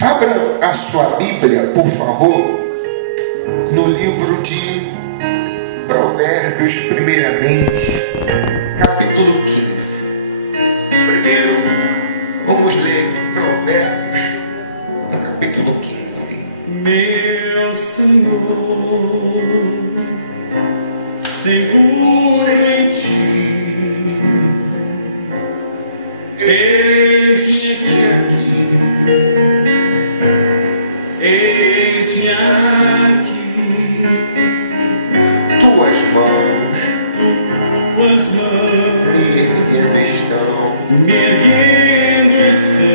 Abra a sua Bíblia, por favor, no livro de Provérbios, primeiramente, capítulo 15. Primeiro, vamos ler aqui Provérbios, no capítulo 15. Meu Senhor, seguro em ti, eis-me aqui, eis-me aqui, Tuas mãos me erguendo estão,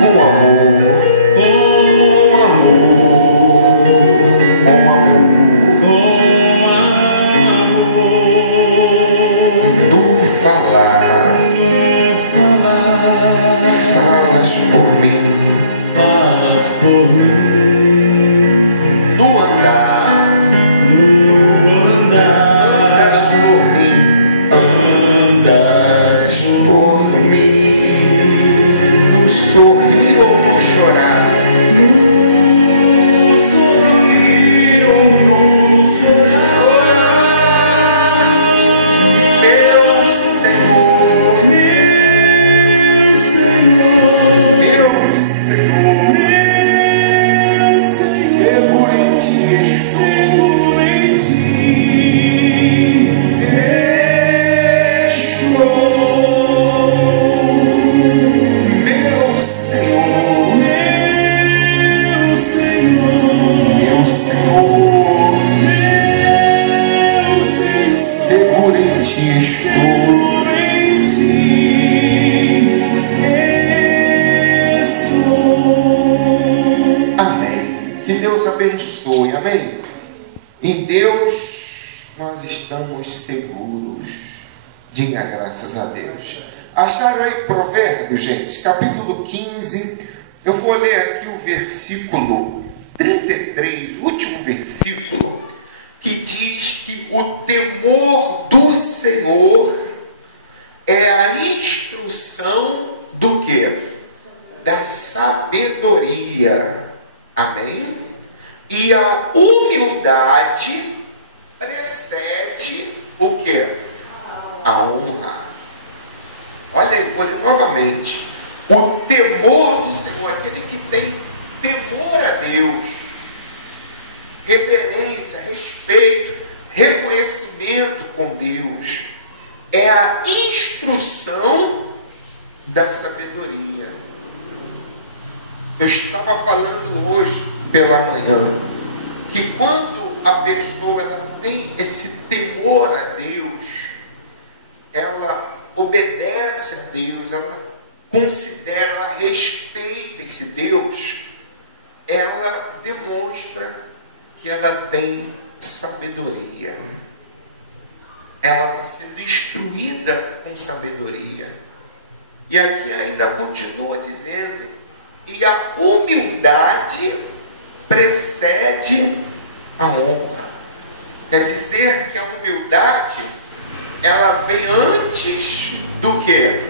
com amor, no falar, falas por mim, no andar, andas por mim, no sorrir ou no chorar, meu Senhor, seguro em ti Amém. Que Deus abençoe. Amém. Em Deus nós estamos seguros. Diga graças a Deus. Acharam aí Provérbios, gente? Capítulo 15. Eu vou ler aqui o versículo 33, o último versículo, que diz que o temor do Senhor é a instrução do quê? Da sabedoria. Amém? E a humildade precede o quê? A honra. Olha aí, vou ler novamente. O temor do Senhor, aquele que tem temor a Deus, reverência, respeito, reconhecimento com Deus, é a instrução da sabedoria. Eu estava falando hoje pela manhã que quando a pessoa ela tem esse temor a Deus, ela obedece a Deus, ela considera, ela respeita esse Deus, ela demonstra que ela tem sabedoria. Ela está sendo instruída com sabedoria. E aqui ainda continua dizendo: e a humildade precede a honra. Quer dizer que a humildade ela vem antes do que?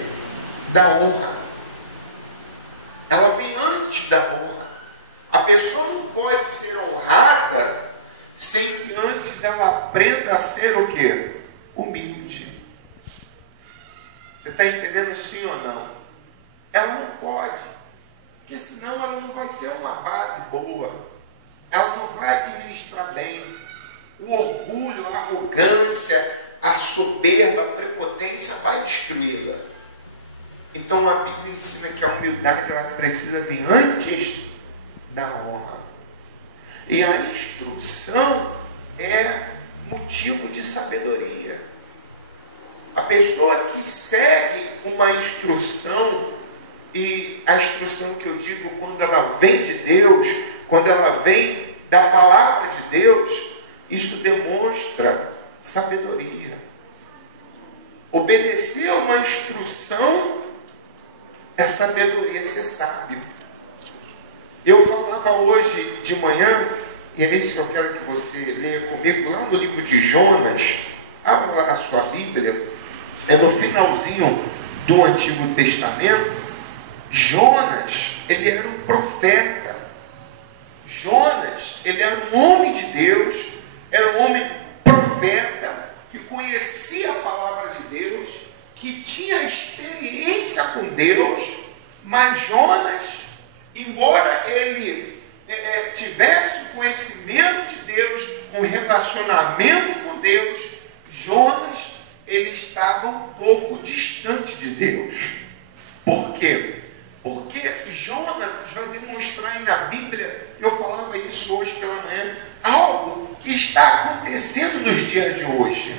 Da honra. Ela vem antes da honra. A pessoa não pode ser honrada sem que antes ela aprenda a ser o quê? Humilde. Você está entendendo sim ou não? Ela não pode, porque senão ela não vai ter uma base boa, ela não vai administrar bem. O orgulho, a arrogância, a soberba, a prepotência vai destruí-la. Então a Bíblia ensina que a humildade ela precisa vir antes da honra. E a instrução é motivo de sabedoria. A pessoa que segue uma instrução, e a instrução que eu digo quando ela vem de Deus, quando ela vem da palavra de Deus, isso demonstra sabedoria. Obedecer a uma instrução é sabedoria, ser sábio. Eu falava hoje de manhã, e é isso que eu quero que você leia comigo, lá no livro de Jonas. Abra lá na sua Bíblia, é no finalzinho do Antigo Testamento. Jonas, ele era um profeta. Jonas, ele era um homem de Deus, era um homem profeta, que conhecia a palavra de Deus, que tinha experiência com Deus, mas Jonas, embora ele tivesse conhecimento de Deus, um relacionamento com Deus, Jonas, ele estava um pouco distante de Deus. Por quê? Porque Jonas vai demonstrar aí na Bíblia, eu falava isso hoje pela manhã, algo que está acontecendo nos dias de hoje.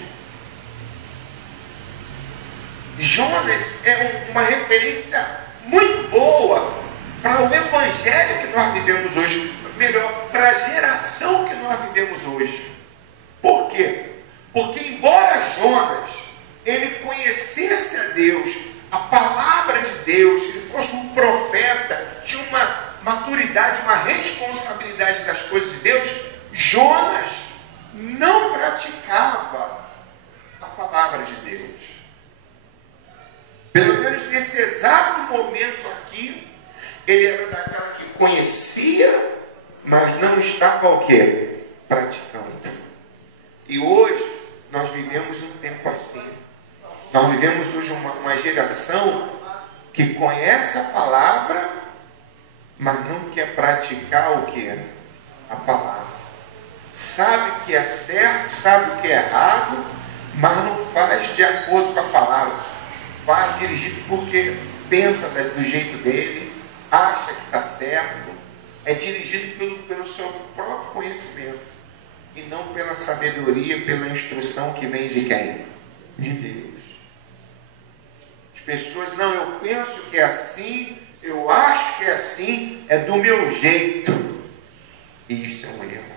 Jonas é uma referência muito boa para o evangelho que nós vivemos hoje, melhor, para a geração que nós vivemos hoje. Por quê? Porque embora Jonas, ele conhecesse a Deus, a palavra de Deus, ele fosse um profeta, tinha uma maturidade, uma responsabilidade das coisas de Deus, Jonas não praticava a palavra de Deus. Pelo menos nesse exato momento aqui, ele era daquela que conhecia, mas não estava o quê? Praticando. E hoje, nós vivemos um tempo assim. Nós vivemos hoje uma geração que conhece a palavra, mas não quer praticar o que? A palavra. Sabe o que é certo, sabe o que é errado, mas não faz de acordo com a palavra. Faz dirigido porque pensa do jeito dele, acha que está certo, é dirigido pelo seu próprio conhecimento e não pela sabedoria, pela instrução que vem de quem? De Deus. As pessoas, não, eu penso que é assim, eu acho que é assim, é do meu jeito. E isso é um erro.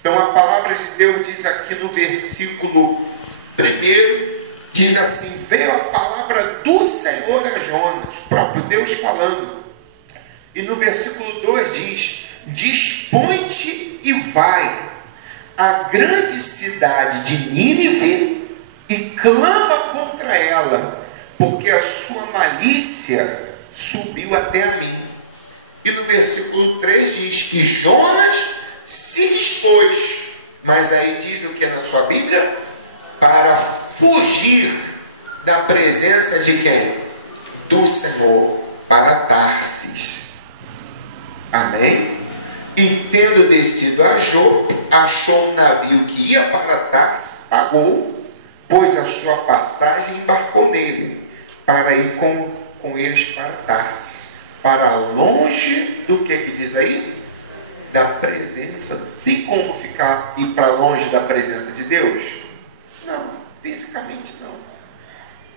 Então a palavra de Deus diz aqui no versículo 1, diz assim: veio a palavra do Senhor a Jonas, próprio Deus falando. E no versículo 2 diz: dispõe-te e vai à grande cidade de Nínive e clama contra ela, porque a sua malícia subiu até a mim. E no versículo 3 diz que Jonas se dispôs, mas aí diz o que é na sua Bíblia? Para fugir da presença de quem? Do Senhor, para Tarsis. Amém? E tendo descido a Jope, achou um navio que ia para Tarsis, pagou, pôs a sua passagem e embarcou nele, para ir com eles para Tarsis, para longe do que diz aí? Da presença. Tem como ir para longe da presença de Deus? Não, fisicamente não.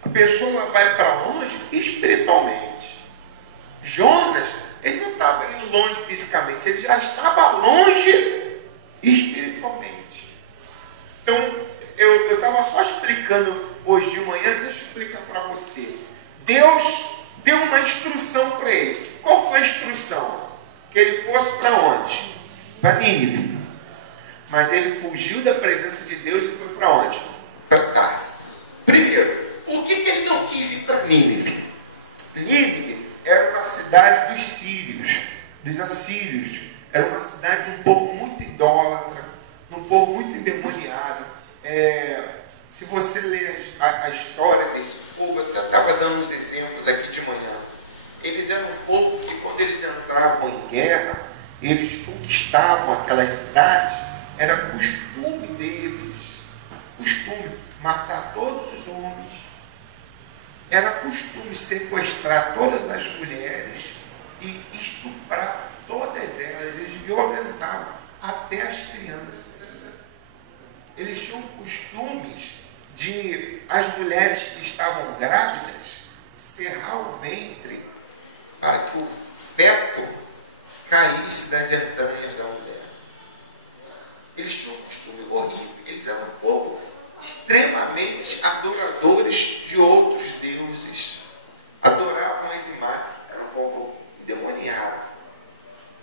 A pessoa vai para longe espiritualmente. Jonas, ele não estava indo longe fisicamente, ele já estava longe espiritualmente. Então, eu estava só explicando hoje de manhã, deixa eu explicar para você. Deus deu uma instrução para ele. Qual foi a instrução? Que ele fosse para onde? Para Nínive. Mas ele fugiu da presença de Deus e foi para onde? Para Tarsis. Primeiro, por que ele não quis ir para Nínive? Nínive era uma cidade dos sírios, dos assírios. Era uma cidade de um povo muito idólatra, um povo muito endemoniado. Se você ler a história desse povo, eu estava dando uns exemplos aqui de manhã. Eles eram um povo que, quando eles entravam em guerra, eles conquistavam aquelas cidades. Era costume deles, matar todos os homens. Era costume sequestrar todas as mulheres e estuprar todas elas. Eles violentavam até as crianças. Eles tinham costumes de as mulheres que estavam grávidas cerrar o ventre para que o feto caísse das entranhas da mulher. Eles tinham um costume horrível. Eles eram um povo extremamente adoradores de outros deuses. Adoravam as imagens. Era um povo endemoniado.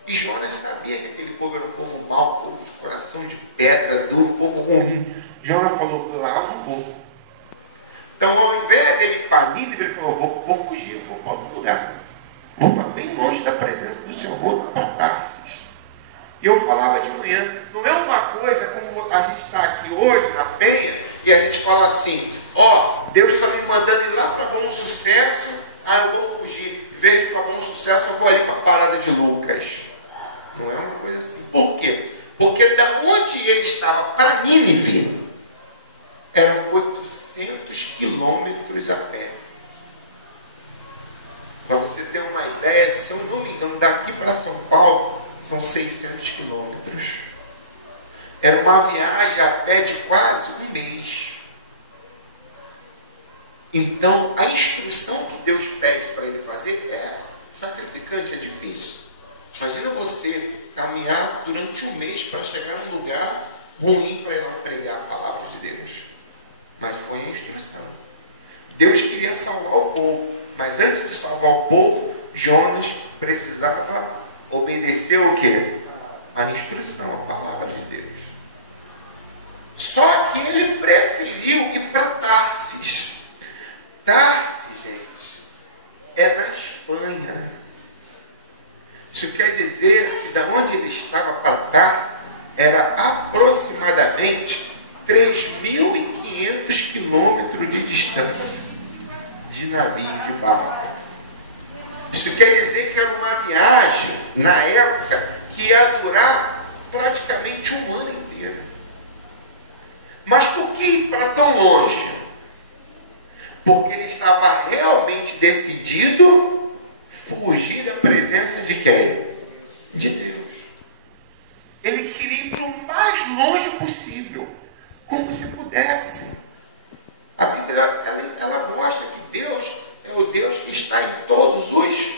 E Jonas sabia que aquele povo era um povo mau, um povo de coração de pedra, duro, um povo ruim. Jonas falou: lá eu não vou. Então, ao invés dele ir para Nínive, ele falou: vou fugir, vou para outro lugar. Senhor, vou para Tarsis. E eu falava de manhã, não é uma coisa como a gente está aqui hoje na Penha, e a gente fala assim, ó, Deus está me mandando ir lá para Bom Sucesso, eu vou fugir. Em vez de ir para Bom Sucesso, eu vou ali para a parada de Lucas. Não é uma coisa assim. Por quê? Porque da onde ele estava para Nínive, eram 800 quilômetros a pé. Para você ter uma ideia, se eu não me engano, daqui para São Paulo, são 600 quilômetros. Era uma viagem a pé de quase um mês. Então, a instrução que Deus pede para ele fazer é sacrificante, é difícil. Imagina você caminhar durante um mês para chegar num lugar ruim para ir lá pregar a palavra de Deus. Mas foi a instrução. Deus queria salvar o povo, mas antes de salvar o povo, Jonas precisava obedecer o quê? A instrução, a palavra de Deus. Só que ele preferiu ir para Tarsis. Tarsis, gente, é na Espanha. Isso quer dizer que da onde ele estava para Tarsis era aproximadamente 3.500 quilômetros de distância de navio, de barco. Isso quer dizer que era uma viagem, na época, que ia durar praticamente um ano inteiro. Mas por que ir para tão longe? Porque ele estava realmente decidido fugir da presença de quem? De Deus. Ele queria ir para o mais longe possível, como se pudesse. A Bíblia ela mostra que Deus é o Deus que está em todos os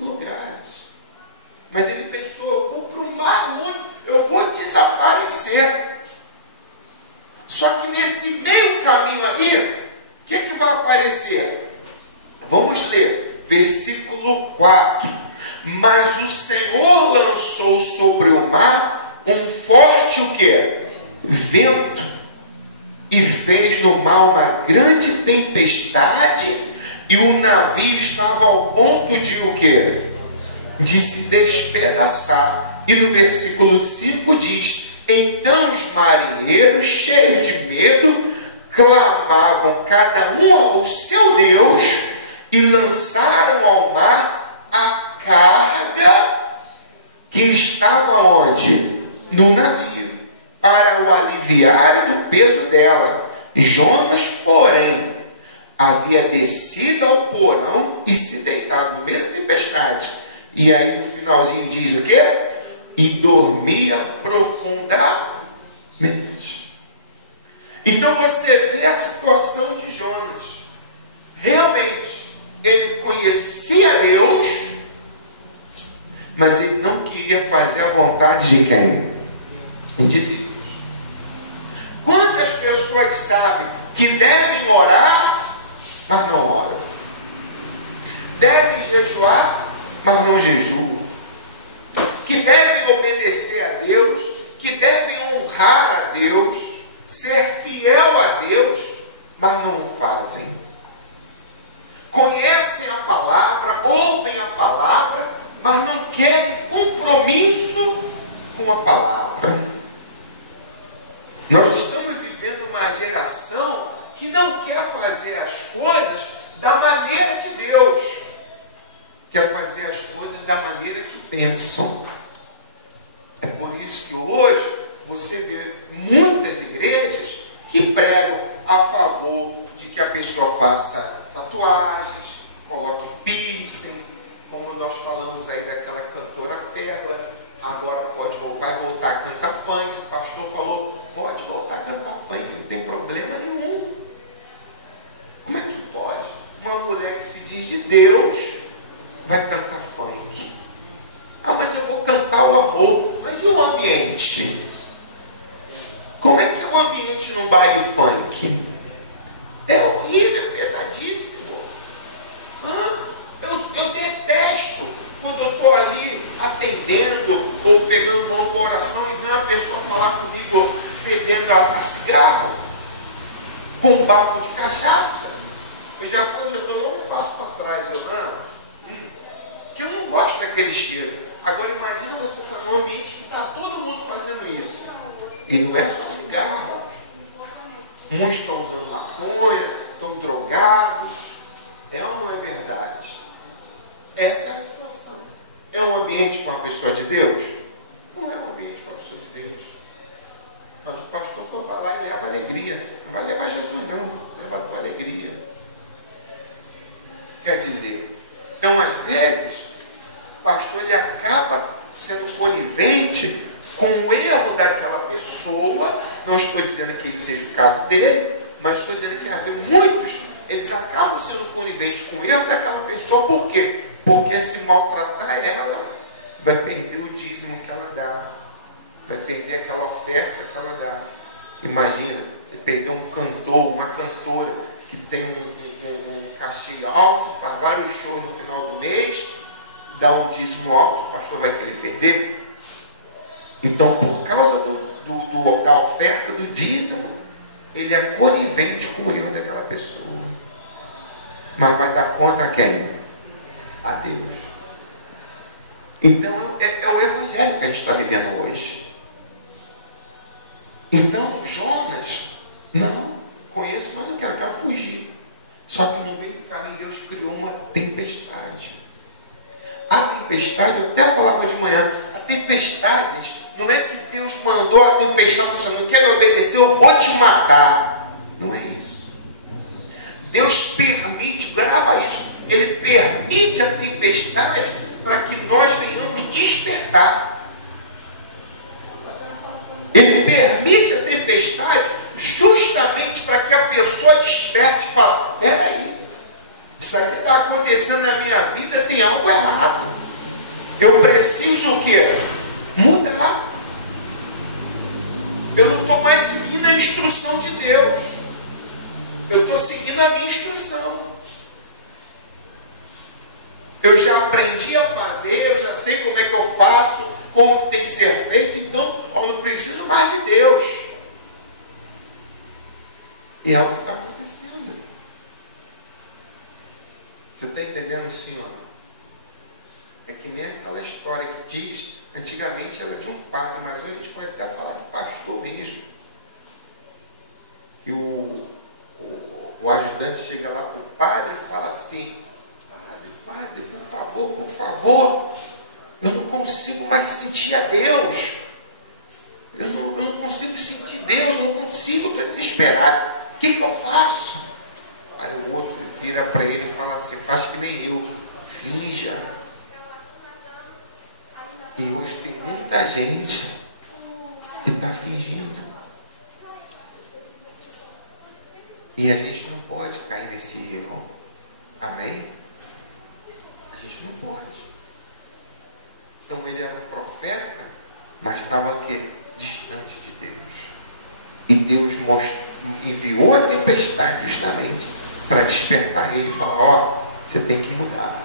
lugares. Mas ele pensou, eu vou para o mais longe, eu vou desaparecer. Só que nesse meio caminho aí, o que vai aparecer? Vamos ler, versículo 4. Mas o Senhor lançou sobre o mar um forte o quê? Vento, e fez no mar uma grande tempestade, e o navio estava ao ponto de o quê? De se despedaçar. E no versículo 5 diz, então os marinheiros, cheios de medo, clamavam cada um ao seu Deus, e lançaram ao mar a carga que estava onde? No navio, para o aliviar do peso dela. Jonas, porém, havia descido ao porão e se deitado no meio da tempestade. E aí no finalzinho diz o quê? E dormia profundamente. Então você vê a situação de Jonas. Realmente, ele conhecia Deus, mas ele não queria fazer a vontade de quem? De Deus. Quantas pessoas sabem que devem orar, mas não oram? Devem jejuar, mas não jejuam? Que devem obedecer a Deus, que devem honrar a Deus, ser fiel a Deus, mas não o fazem. Conhecem a palavra, ouvem a palavra, mas não querem compromisso com a palavra. Nós estamos vivendo uma geração que não quer fazer as coisas da maneira de Deus, quer fazer as coisas da maneira que pensam. É por isso que hoje você vê muitas igrejas que pregam a favor de que a pessoa faça tatuagens, coloque piercing, como nós falamos aí daquela cantora Perla, agora vai voltar a cantar funk. O pastor falou, pode voltar a cantar funk, não tem problema nenhum. Como é que pode? Uma mulher que se diz de Deus vai cantar funk. Mas eu vou cantar o amor. Mas e o ambiente? Como é que é o ambiente no baile funk? É horrível, é pesadíssimo. Eu detesto quando eu estou ali atendendo ou pegando uma oração e vem uma pessoa falar comigo fedendo a cigarro, com um bafo de cachaça. Eu já estou logo um passo para trás. Eu não, porque eu não gosto daquele cheiro. Agora imagina você estar num ambiente que está todo mundo fazendo isso. E não é só cigarro. Muitos estão usando maconha, estão drogados. É ou não é verdade? Essa é a situação. É um ambiente com uma pessoa de Deus? Não é um ambiente com uma pessoa de Deus. Mas o pastor foi falar e leva alegria. Não vai levar Jesus não, leva a tua alegria. Quer dizer, então às vezes, o pastor ele acaba sendo conivente com o erro daquela pessoa. Não estou dizendo que seja o caso dele, mas estou dizendo que muitos, eles acabam sendo coniventes com o erro daquela pessoa. Por quê? Porque se maltratar ela, vai perder o dízimo que ela dá, vai perder aquela oferta que ela dá. Imagina, você perder um cantor, uma cantora que tem um cachê alto, faz vários shows no final do mês, dá um dízimo alto, o pastor vai querer perder. Então, por causa da oferta do dízimo, ele é conivente com o erro daquela pessoa. Mas vai dar conta a quem? A Deus. Então, é o evangelho que a gente está vivendo hoje. Então, Jonas, não, conheço, mas não quero fugir. Só que no meio do caminho Deus criou uma tempestade. A tempestade, eu até falava de manhã, a tempestade não é que Deus mandou a tempestade, você não quer me obedecer, eu vou te matar. Não é isso. Deus permite, grava isso, Ele permite a tempestade para que nós venhamos despertar. Ele permite a tempestade justamente para que a pessoa desperte e fale, peraí, isso aqui está acontecendo na minha vida, tem algo errado. Eu preciso o quê? Mudar. Eu não estou mais seguindo a instrução de Deus. Eu estou seguindo a minha instrução. Eu já aprendi a fazer, eu já sei como é que eu faço, como tem que ser feito, então eu não preciso mais de Deus. E é o que está acontecendo. Você está entendendo, senhor? É que nem aquela história que diz, antigamente era de um padre, mas hoje a gente pode até falar de pastor mesmo. Que o ajudante chega lá para o padre e fala assim, padre, por favor, eu não consigo mais sentir a Deus. Eu não consigo sentir Deus, eu não consigo, estou desesperado. O que eu faço? Aí o outro vira para ele e fala assim, faz que nem eu, finja. E hoje tem muita gente que está fingindo. E a gente não pode cair nesse erro. Amém? A gente não pode. Então ele era um profeta, mas estava aqui, distante de Deus. E Deus enviou a tempestade justamente para despertar ele e falar, ó, você tem que mudar.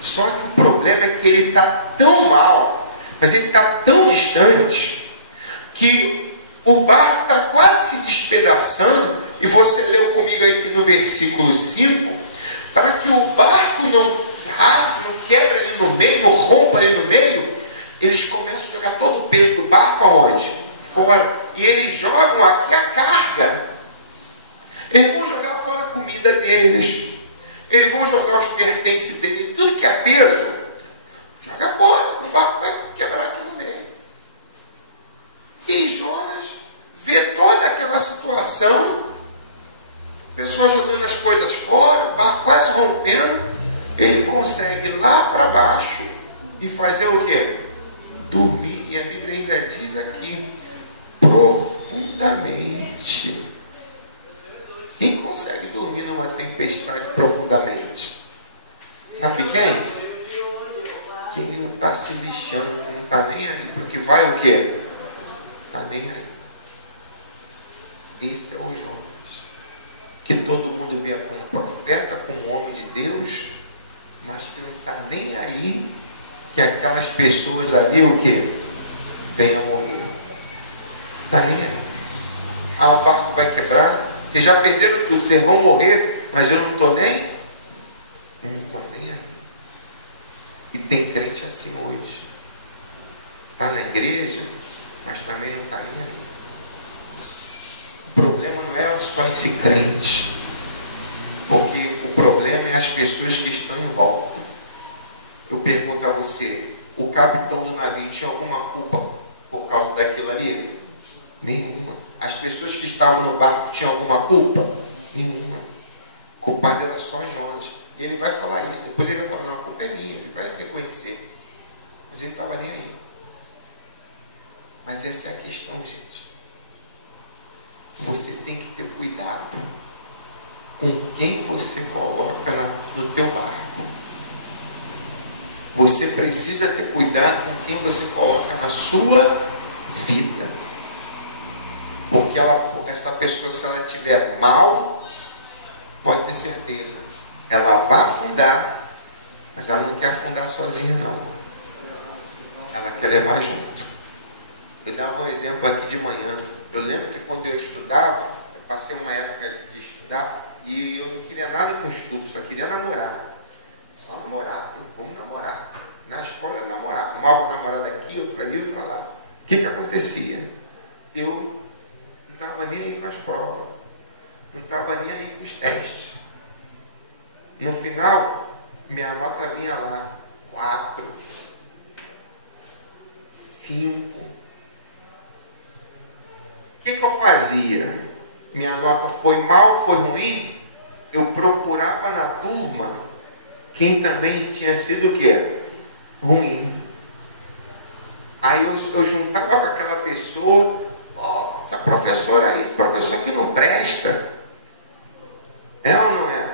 Só que o problema é que ele está tão mal, mas ele está tão distante, que o barco está quase se despedaçando, e você leu comigo aí que no versículo 5, para que o barco não rasgue, não quebra ali no meio, não rompa ali no meio, eles começam a jogar todo o peso do barco aonde? Fora. E eles jogam aqui a carga. Eles vão jogar fora a comida deles. Eles vão jogar os pertences deles. Tudo que é peso, joga fora. O barco vai quebrar aqui no meio. E Jonas vê toda aquela situação. Pessoas jogando as coisas fora, o barco quase rompendo. Ele consegue ir lá para baixo e fazer o quê? Dormir. E a Bíblia ainda diz aqui, profundamente. Quem consegue dormir numa tempestade profundamente? Sabe quem? Quem não está se lixando, que não está nem aí, porque vai o quê? Não está nem aí. Esse é o Jonas. Que todo mundo vê como profeta, como homem de Deus, mas que não está nem aí que aquelas pessoas ali o quê? Venham morrer. Está nem aí. Ah, o barco vai quebrar. Vocês já perderam tudo, vocês vão morrer, mas eu não estou nem. Eu não estou nem aí. E Tem crente assim hoje. Está na igreja, mas também não está nem aí. O problema não é só esse crente, porque o problema é as pessoas que estão em volta. Eu pergunto a você, o capitão do navio tinha alguma culpa por causa daquilo ali? Nenhuma. As pessoas que estavam no barco tinham alguma culpa? Nenhuma. O culpado era só Jonas. E ele vai falar isso, depois ele vai falar, não, a culpa é minha, ele vai reconhecer. Mas ele não estava nem aí. Mas essa é a questão, gente. Você tem que ter cuidado com quem você coloca no teu barco. Você precisa ter cuidado com quem você coloca na sua vida. Porque essa pessoa, se ela estiver mal, pode ter certeza, ela vai afundar, mas ela não quer afundar sozinha, não. Ela quer levar junto. Eu dava um exemplo aqui de manhã. Eu lembro que quando eu estudava, eu passei uma época de estudar e eu não queria nada com estudo, só queria namorar. Só namorar, vamos namorar. Na escola eu namorava. Arrumava uma namorada aqui, outra ali, outra lá. O que acontecia? Eu não estava nem aí com as provas. Não estava nem aí com os testes. No final, minha nota vinha lá, 4, 5. O que eu fazia? Minha nota foi mal, foi ruim? Eu procurava na turma quem também tinha sido o quê? Ruim. Aí eu juntava com aquela pessoa, ó, essa professora aí, esse professor que não presta. É ou não é?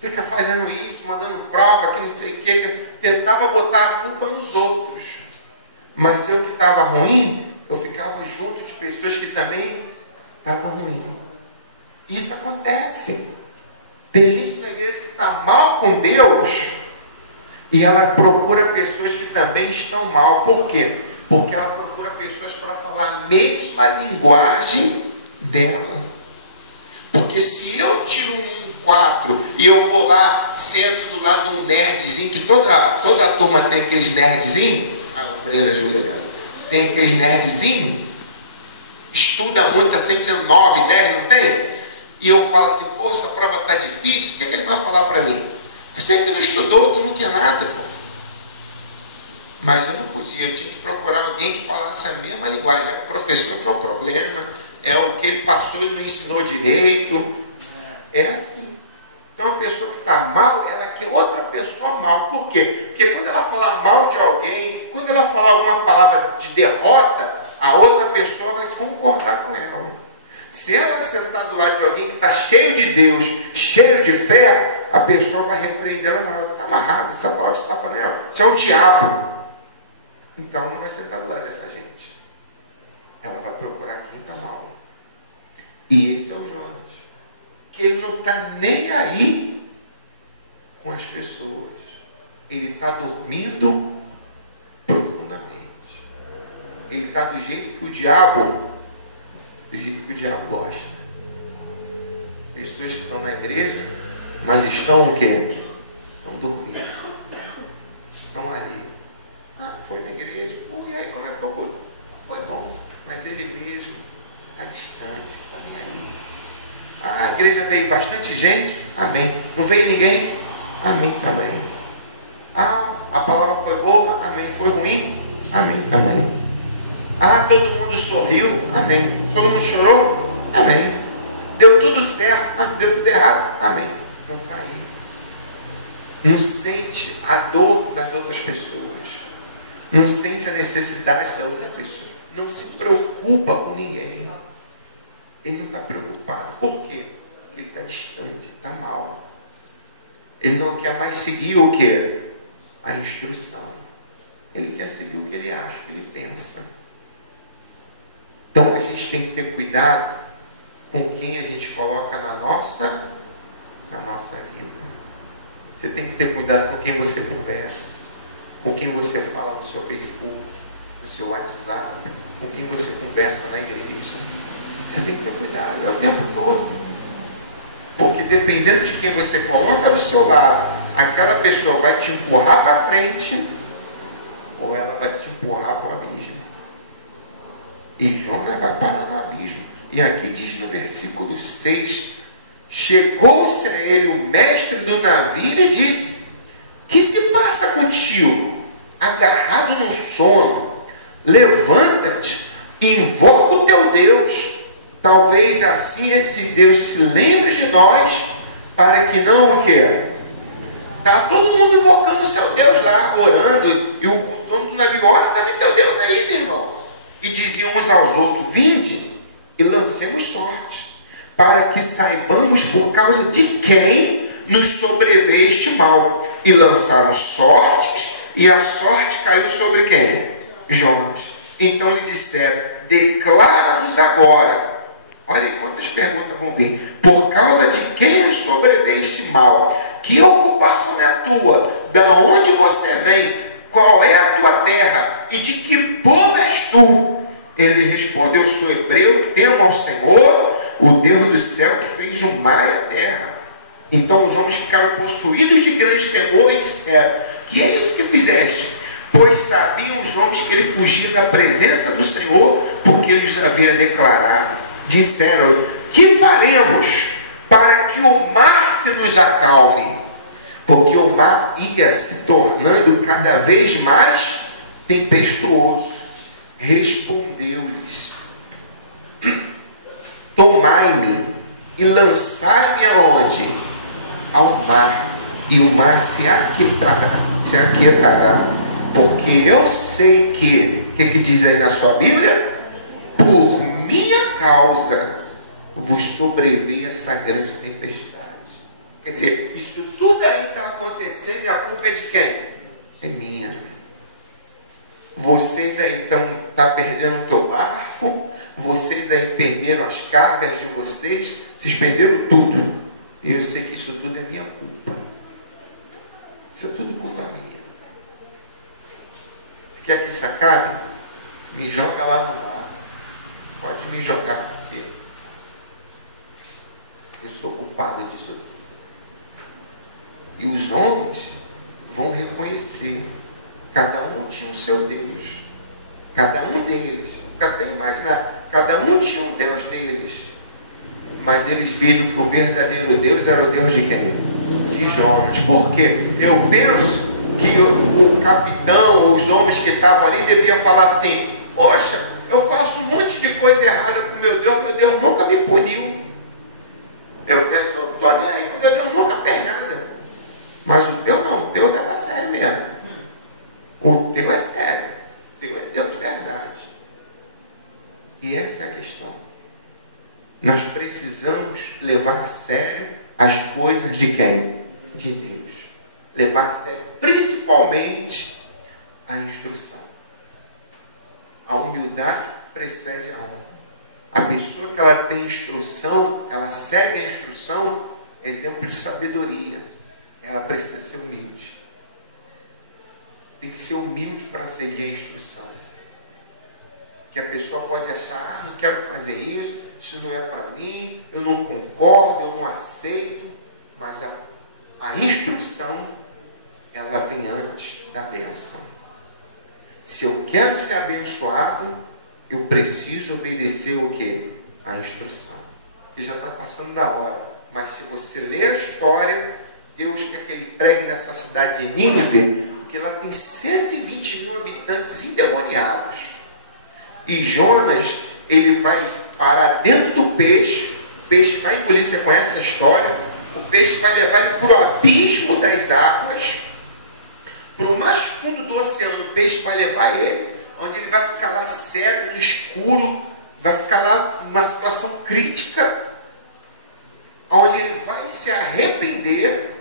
Fica fazendo isso, mandando prova, que não sei o que, tentava botar a culpa nos outros. Mas eu que estava ruim, eu ficava junto de pessoas que também estavam ruins. Isso acontece. Tem gente na igreja que está mal com Deus e ela procura pessoas que também estão mal. Por quê? Porque ela procura pessoas para falar a mesma linguagem dela. Porque se eu tiro um 4 e eu vou lá, sento do lado de um nerdzinho, que toda a turma tem aqueles nerdzinhos, tem aqueles nerdzinhos, estuda muito, está sempre tendo 9, 10, não tem? E eu falo assim, pô, essa prova está difícil, o que é que ele vai falar para mim? Você que não estudou, tu não quer nada, pô. Mas eu não podia, eu tinha que procurar alguém que falasse a mesma linguagem. É o professor que é o problema, é o que ele passou e não ensinou direito. É assim. Então a pessoa que está mal, ela quer outra pessoa mal. Por quê? Porque quando ela falar mal de alguém, quando ela falar alguma palavra de derrota, a outra pessoa vai concordar com ela. Se ela sentar do lado de alguém que está cheio de Deus, cheio de fé, a pessoa vai repreender ela. Não, ela está amarrada, essa palavra que você está falando, isso é o diabo. Então não vai sentar do lado dessa gente. Ela vai procurar quem está mal. E esse é o Jonas. Que ele não está nem aí com as pessoas. Ele está dormindo profundamente. Ele está do jeito que o diabo gosta. Pessoas que estão na igreja, mas estão o quê? Estão dormindo. Estão ali. Ah, foi na igreja. Fui, aí como é que foi? Foi bom. Mas ele mesmo está distante, está nem aí. A igreja veio bastante gente, amém. Não veio ninguém, amém também. Ah, a palavra foi boa, amém. Foi ruim, amém também. Ah, todo mundo sorriu, amém. Todo mundo chorou, amém. Deu tudo certo, ah, deu tudo errado, amém. Não está aí. Não sente a dor das outras pessoas. Não sente a necessidade da outra pessoa. Não se preocupa com ninguém. Ele não está preocupado. Por quê? Porque ele está distante, está mal. Ele não quer mais seguir o quê? A instrução. Ele quer seguir o que ele acha, o que ele pensa. Então a gente tem que ter cuidado com quem a gente coloca na nossa vida. Você tem que ter cuidado com quem você conversa, com quem você fala no seu Facebook, no seu WhatsApp, com quem você conversa na igreja. Você tem que ter cuidado, é o tempo todo. Porque dependendo de quem você coloca do seu lado, aquela pessoa vai te empurrar para frente ou ela vai te empurrar para o abismo. E Jonas vai parar no abismo. E aqui diz no versículo 6, chegou-se a ele o mestre do navio e disse: que se passa contigo? Agarrado no sono, levanta-te, invoca o teu Deus. Talvez assim esse Deus se lembre de nós, para que não o quê? Está todo mundo invocando o seu Deus lá, orando, e o dono do navio, ora também teu Deus aí, meu irmão. E diziam uns aos outros: vinde e lancemos sorte, para que saibamos por causa de quem nos sobreveio este mal. E lançaram sortes, e a sorte caiu sobre quem? Jonas. Então lhe disseram: declara-nos agora. Olha aí quantas perguntas vão vir. Por causa de quem nos sobreveio este mal? Que ocupação é a tua? Da onde você vem? Qual é a tua terra? E de que povo és tu? Ele respondeu: eu sou hebreu, temo ao Senhor, o Deus do céu, que fez o mar e a terra. Então os homens ficaram possuídos de grande temor e disseram: que é isso que fizeste? Pois sabiam os homens que ele fugia da presença do Senhor, porque ele os havia declarado. Disseram: que faremos para que o mar se nos acalme? Porque o mar ia se tornando cada vez mais tempestuoso. Respondeu-lhes: tomai-me e lançai-me aonde? Ao mar, e o mar se aquietará, porque eu sei que diz aí na sua Bíblia? Por minha causa vos sobreveio essa grande tempestade. Quer dizer, isso tudo aí está acontecendo e a culpa é de quem? É minha. Vocês aí estão perdendo o teu barco, vocês aí perderam as cargas de vocês perderam tudo. E eu sei que isso tudo é minha culpa. Isso é tudo culpa minha. Você quer que isso acabe? Me joga lá no mar. Pode me jogar, porque eu sou culpado disso tudo. E os homens vão reconhecer. Cada um tinha o seu Deus. Cada um deles. Fica até imaginar. Cada um tinha um Deus deles. Mas eles viram que o verdadeiro Deus era o Deus de quem? De Jonas. Porque eu penso que o capitão, os homens que estavam ali, deviam falar assim: poxa, eu faço um monte de coisa errada com meu Deus nunca me puniu. Eu estou nem aí, meu Deus nunca fez nada. Mas o teu não, o teu leva sério mesmo. O teu é sério. O teu é Deus de verdade. E essa é a questão. Nós precisamos levar a sério as coisas de quem? De Deus. Levar a sério principalmente a instrução. A humildade precede a honra. A pessoa que ela tem instrução, ela segue a instrução, é exemplo de sabedoria. Ela precisa ser humilde. Tem que ser humilde para seguir a instrução. Que a pessoa pode achar: não quero fazer isso não é para mim, eu não concordo, eu não aceito. Mas a instrução, ela vem antes da bênção. Se eu quero ser abençoado, eu preciso obedecer o quê? A instrução. Que já está passando da hora. Mas se você ler a história, Deus quer que ele pregue nessa cidade de Nínive, porque ela tem 120.000 habitantes endemoniados. E Jonas, ele vai parar dentro do peixe, o peixe vai engolir, você conhece a história, o peixe vai levar ele para o abismo das águas, para o mais fundo do oceano, o peixe vai levar ele, onde ele vai ficar lá cego, no escuro, vai ficar lá numa situação crítica, onde ele vai se arrepender,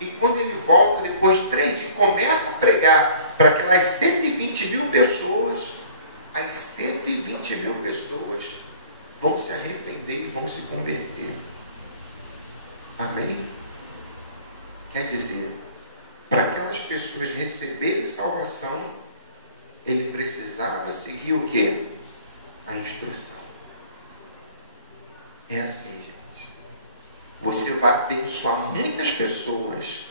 e quando ele volta, depois de 3 dias, começa a pregar para aquelas 120.000 pessoas, as 120.000 pessoas vão se arrepender e vão se converter. Amém? Quer dizer, para aquelas pessoas receberem salvação, ele precisava seguir o quê? A instrução. É assim, gente. Você vai abençoar muitas pessoas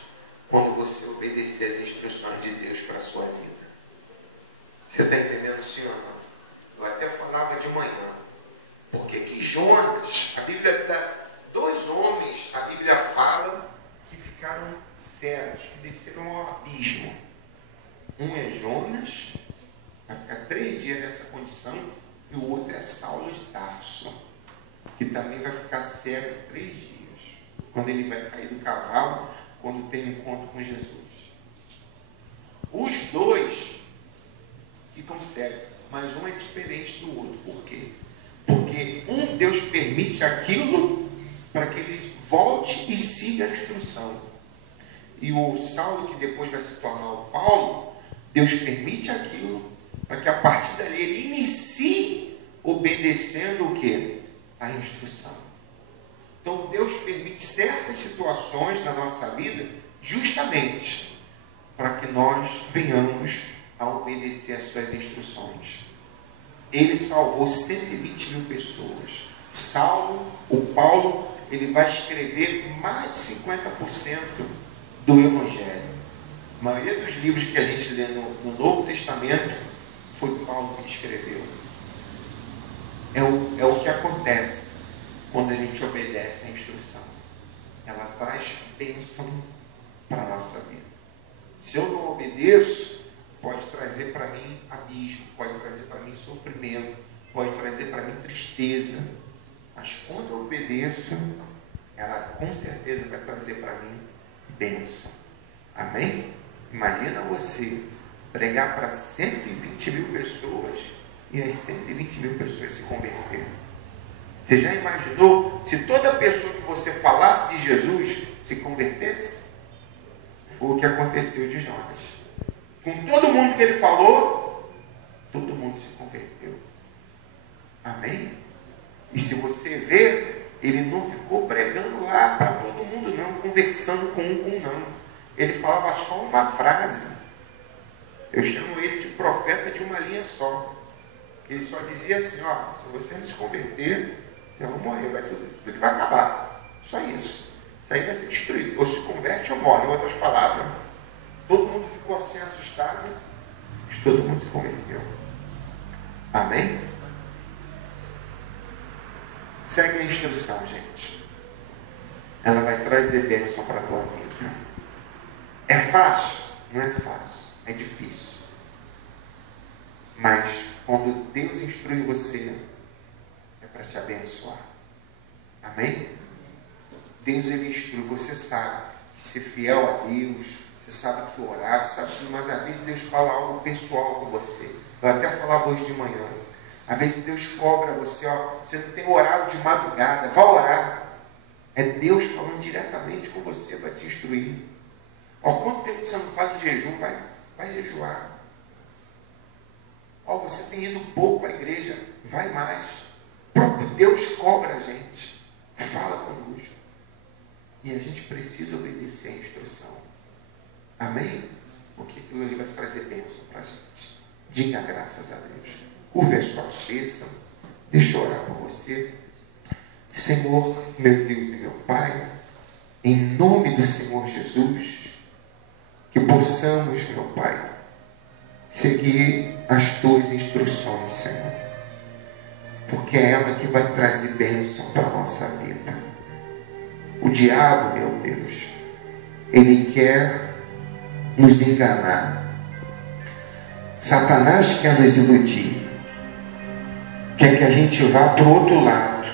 quando você obedecer às instruções de Deus para a sua vida. Você está entendendo, senhor? Eu até falava de manhã. Porque que Jonas, a Bíblia dá 2 homens, a Bíblia fala, que ficaram cegos, que desceram ao abismo. Um é Jonas, vai ficar 3 dias nessa condição, e o outro é Saulo de Tarso, que também vai ficar cego 3 dias, quando ele vai cair do cavalo, quando tem um encontro com Jesus. Os 2 ficam cegos, mas um é diferente do outro. Por quê? Porque um, Deus permite aquilo para que ele volte e siga a instrução. E o Saulo, que depois vai se tornar o Paulo, Deus permite aquilo para que a partir dali ele inicie obedecendo o quê? A instrução. Então Deus permite certas situações na nossa vida justamente para que nós venhamos a obedecer às suas instruções. Ele salvou 120.000 pessoas. Saulo, o Paulo, ele vai escrever mais de 50% do Evangelho. A maioria dos livros que a gente lê no Novo Testamento foi Paulo que escreveu. É o que acontece quando a gente obedece à instrução. Ela traz bênção para a nossa vida. Se eu não obedeço, pode trazer para mim abismo, pode trazer para mim sofrimento, pode trazer para mim tristeza. Mas quando eu obedeço, ela com certeza vai trazer para mim bênção. Amém? Imagina você pregar para 120.000 pessoas e as 120.000 pessoas se converterem. Você já imaginou se toda pessoa que você falasse de Jesus se convertesse? Foi o que aconteceu de Jonas. Com todo mundo que ele falou, todo mundo se converteu. Amém? E se você ver, ele não ficou pregando lá para todo mundo não, conversando com um não. Ele falava só uma frase. Eu chamo ele de profeta de uma linha só. Ele só dizia assim, ó, se você não se converter, você vai morrer, tudo que vai acabar. Só isso. Isso aí vai ser destruído. Ou se converte ou morre. Em outras palavras, todo mundo ficou assim assustado, mas todo mundo se converteu. Amém? Segue a instrução, gente. Ela vai trazer bênção para a tua vida. É fácil? Não é fácil. É difícil. Mas quando Deus instrui você, é para te abençoar. Amém? Deus, ele instrui. Você sabe que ser fiel a Deus, você sabe que orar, você sabe que, mas às vezes Deus fala algo pessoal com você. Eu até falava hoje de manhã. Às vezes Deus cobra você, ó, você não tem horário de madrugada, vá orar. É Deus falando diretamente com você para te instruir. Ó, quanto tempo você não faz o jejum? Vai jejuar. Ó, você tem ido pouco à igreja, vai mais. O próprio Deus cobra a gente, fala conosco. E a gente precisa obedecer a instrução. Amém? Porque aquilo ali vai trazer bênção para a gente. Diga graças a Deus. Curva a sua cabeça. Deixa eu orar por você. Senhor, meu Deus e meu Pai, em nome do Senhor Jesus, que possamos, meu Pai, seguir as tuas instruções, Senhor, porque é ela que vai trazer bênção para a nossa vida. O diabo, meu Deus, ele quer nos enganar. Satanás quer nos iludir, quer que a gente vá para o outro lado,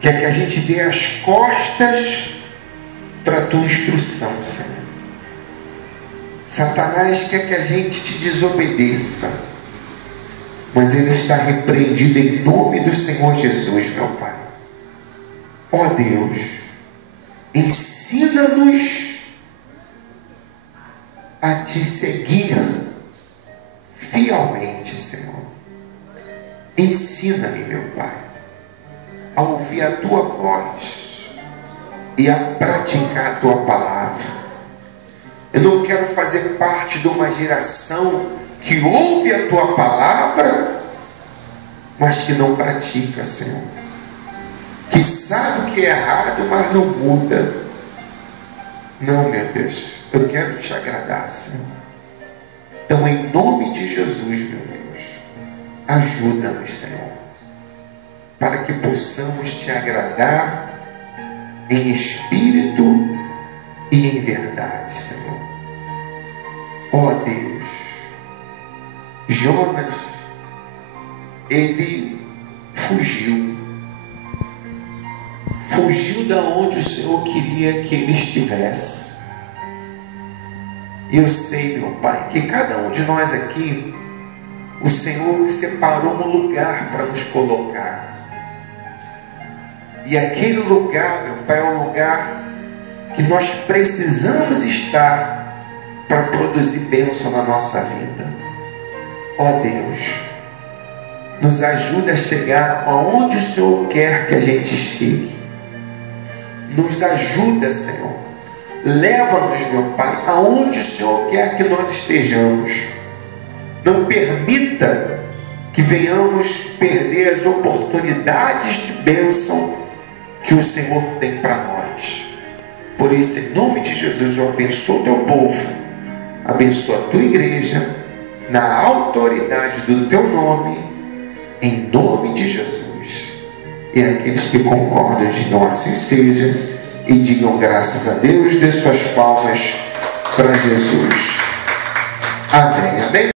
quer que a gente dê as costas para a tua instrução, Senhor. Satanás quer que a gente te desobedeça, mas ele está repreendido em nome do Senhor Jesus, meu Pai. Ó Deus, ensina-nos a te seguir fielmente, Senhor. Ensina-me, meu Pai, a ouvir a tua voz e a praticar a tua palavra. Eu não quero fazer parte de uma geração que ouve a tua palavra, mas que não pratica, Senhor. Que sabe o que é errado, mas não muda. Não, meu Deus, eu quero te agradar, Senhor. Então, em nome de Jesus, meu Deus, ajuda-nos, Senhor, para que possamos te agradar em espírito e em verdade, Senhor. Ó Deus, Jonas, ele fugiu da onde o Senhor queria que ele estivesse. E eu sei, meu Pai, que cada um de nós aqui, o Senhor separou um lugar para nos colocar. E aquele lugar, meu Pai, é um lugar que nós precisamos estar para produzir bênção na nossa vida. Ó Deus, nos ajuda a chegar aonde o Senhor quer que a gente chegue. Nos ajuda, Senhor. Leva-nos, meu Pai, aonde o Senhor quer que nós estejamos. Não permita que venhamos perder as oportunidades de bênção que o Senhor tem para nós. Por isso, em nome de Jesus, eu abençoo o teu povo, abençoo a tua igreja, na autoridade do teu nome, em nome de Jesus. E aqueles que concordam, digam assim seja, e digam graças a Deus, dê suas palmas para Jesus. Amém, amém.